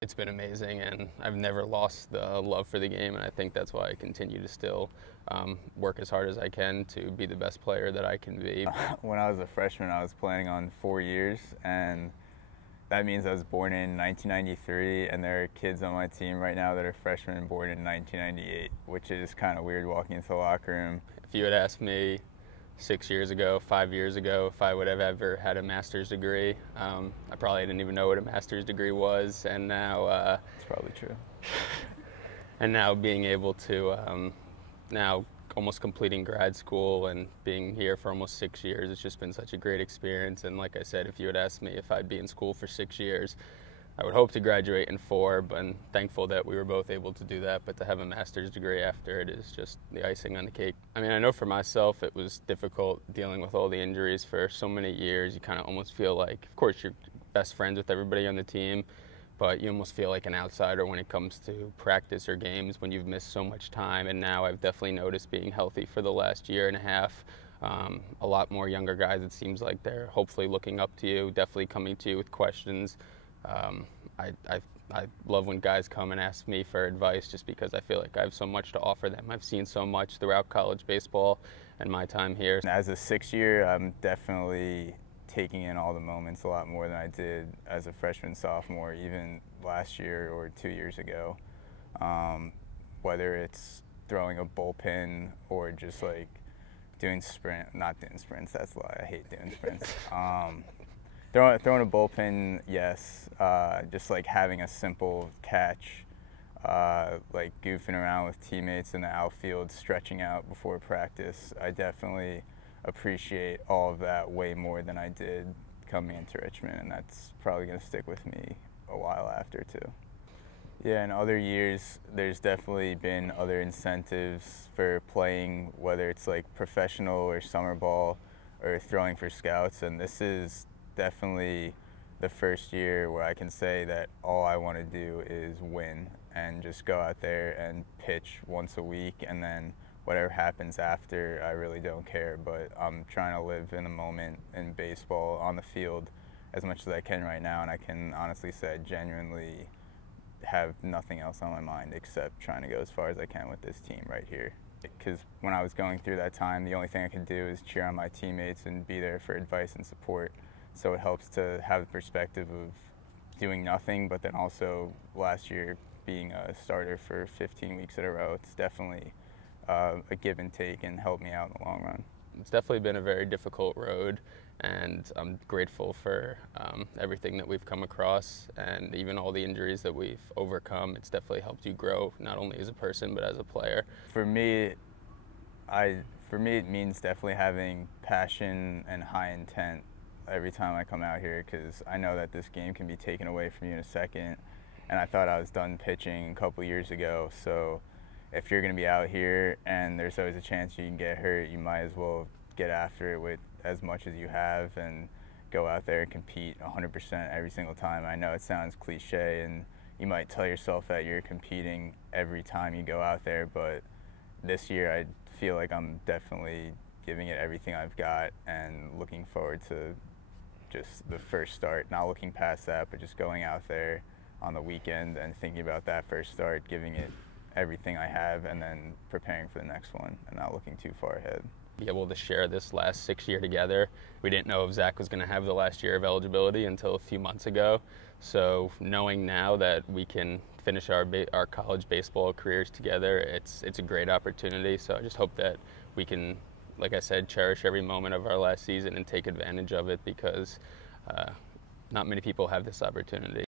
It's been amazing, and I've never lost the love for the game, and I think that's why I continue to still work as hard as I can to be the best player that I can be. When I was a freshman, I was planning on 4 years, and that means I was born in 1993, and there are kids on my team right now that are freshmen born in 1998, which is kind of weird walking into the locker room. If you had asked me 6 years ago, 5 years ago, if I would have ever had a master's degree, I probably didn't even know what a master's degree was, and now It's probably true. and now being able to now almost completing grad school and being here for almost 6 years, it's just been such a great experience. And like I said, if you had asked me if I'd be in school for 6 years, I would hope to graduate in 4, but I'm thankful that we were both able to do that. But to have a master's degree after it is just the icing on the cake. I mean, I know for myself it was difficult dealing with all the injuries for so many years. You kind of almost feel like, of course, you're best friends with everybody on the team, but you almost feel like an outsider when it comes to practice or games when you've missed so much time. And now I've definitely noticed being healthy for the last year and a half. A lot more younger guys, it seems like they're hopefully looking up to you, definitely coming to you with questions. I love when guys come and ask me for advice just because I feel like I have so much to offer them. I've seen so much throughout college baseball and my time here. As a 6-year, I'm definitely taking in all the moments a lot more than I did as a freshman, sophomore, even last year or 2 years ago. Whether it's throwing a bullpen or just like not doing sprints, that's a lie, I hate doing sprints. Throwing a bullpen, yes. Just like having a simple catch, like goofing around with teammates in the outfield, stretching out before practice. I definitely appreciate all of that way more than I did coming into Richmond, and that's probably going to stick with me a while after too. Yeah, in other years, there's definitely been other incentives for playing, whether it's like professional or summer ball or throwing for scouts, and this is definitely the first year where I can say that all I want to do is win and just go out there and pitch once a week, and then whatever happens after, I really don't care. But I'm trying to live in the moment in baseball on the field as much as I can right now, and I can honestly say I genuinely have nothing else on my mind except trying to go as far as I can with this team right here. Because when I was going through that time, the only thing I could do is cheer on my teammates and be there for advice and support. So it helps to have the perspective of doing nothing, but then also last year being a starter for 15 weeks in a row, it's definitely a give and take and helped me out in the long run. It's definitely been a very difficult road, and I'm grateful for everything that we've come across and even all the injuries that we've overcome. It's definitely helped you grow, not only as a person, but as a player. For me, it means definitely having passion and high intent every time I come out here, because I know that this game can be taken away from you in a second, and I thought I was done pitching a couple years ago. So if you're going to be out here and there's always a chance you can get hurt, you might as well get after it with as much as you have and go out there and compete 100% every single time. I know it sounds cliche and you might tell yourself that you're competing every time you go out there, but this year I feel like I'm definitely giving it everything I've got and looking forward to just the first start, not looking past that, but just going out there on the weekend and thinking about that first start, giving it everything I have, and then preparing for the next one and not looking too far ahead. Be able to share this last 6 year together. We didn't know if Zach was going to have the last year of eligibility until a few months ago. So knowing now that we can finish our college baseball careers together, it's a great opportunity. So I just hope that we can, like I said, cherish every moment of our last season and take advantage of it, because not many people have this opportunity.